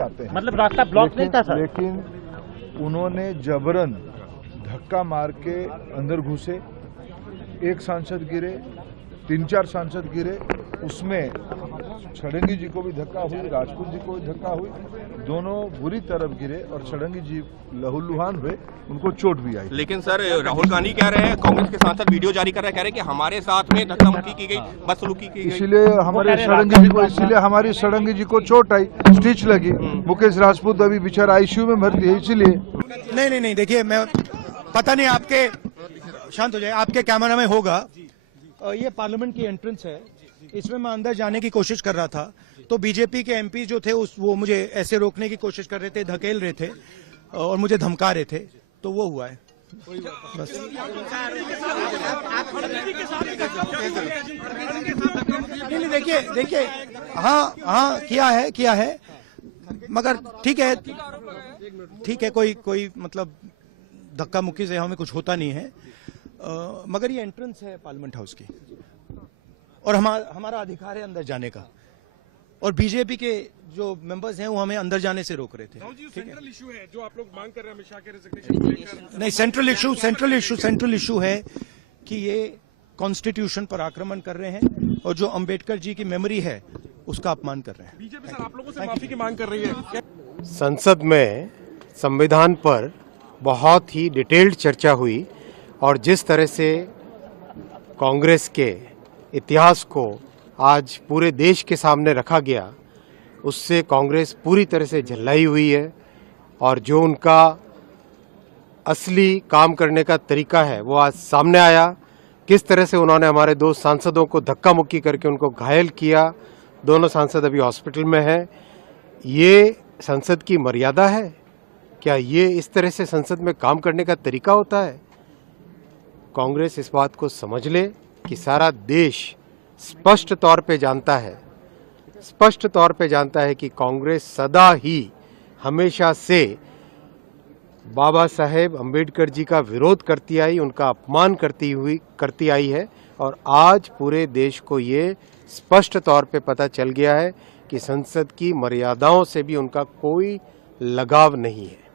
जाते हैं, मतलब रास्ता ब्लॉक नहीं था सर। लेकिन उन्होंने जबरन धक्का मार के अंदर घुसे, एक सांसद गिरे, 3-4 सांसद गिरे, उसमें छड़ंगी जी को भी धक्का हुई, राजपूत जी को भी धक्का हुई, दोनों बुरी तरफ गिरे और छड़ंगी जी लहूलुहान हुए, उनको चोट भी आई। लेकिन सर राहुल गांधी कह रहे हैं, कांग्रेस के सांसद वीडियो जारी कर रहे हैं, कह रहे हैं कि हमारे साथ में धक्का मुक्की की गई, बदसलूकी की गई, इसीलिए हमारी छड़ंगी जी को चोट आई, स्टिच लगी। मुकेश राजपूत अभी बेचारा आईसीयू में भर्ती है, इसीलिए। नहीं, देखिए, मैं पता नहीं, आपके शांत हो जाए, आपके कैमरा में होगा, ये पार्लियामेंट की एंट्रेंस है, इसमें मैं अंदर जाने की कोशिश कर रहा था, तो बीजेपी के एमपी जो थे वो मुझे ऐसे रोकने की कोशिश कर रहे थे, धकेल रहे थे और मुझे धमका रहे थे, तो वो हुआ है बस। नहीं, देखिए, हाँ किया है, मगर ठीक है, कोई मतलब धक्का मुक्की से हमें कुछ होता नहीं है, मगर ये एंट्रेंस है पार्लियामेंट हाउस की और हमारा अधिकार है अंदर जाने का, और बीजेपी के जो मेंबर्स हैं वो हमें अंदर जाने से रोक रहे थे। सेंट्रल इशू है जो आप लोग मांग कर रहे हैं अमित शाह के रेजिग्नेशन को लेकर। नहीं, सेंट्रल इशू है कि ये कॉन्स्टिट्यूशन पर आक्रमण कर रहे हैं और जो अंबेडकर जी की मेमोरी है उसका अपमान कर रहे हैं। बीजेपी सर आप लोगों से माफी की मांग कर रही है। संसद में संविधान पर बहुत ही डिटेल्ड चर्चा हुई और जिस तरह से कांग्रेस के इतिहास को आज पूरे देश के सामने रखा गया, उससे कांग्रेस पूरी तरह से झल्लाई हुई है और जो उनका असली काम करने का तरीका है वो आज सामने आया। किस तरह से उन्होंने हमारे दो सांसदों को धक्का मुक्की करके उनको घायल किया, दोनों सांसद अभी हॉस्पिटल में हैं। ये संसद की मर्यादा है क्या? ये इस तरह से संसद में काम करने का तरीका होता है? कांग्रेस इस बात को समझ ले कि सारा देश स्पष्ट तौर पे जानता है कि कांग्रेस सदा ही हमेशा से बाबा साहेब अम्बेडकर जी का विरोध करती आई, उनका अपमान करती आई है और आज पूरे देश को ये स्पष्ट तौर पे पता चल गया है कि संसद की मर्यादाओं से भी उनका कोई लगाव नहीं है।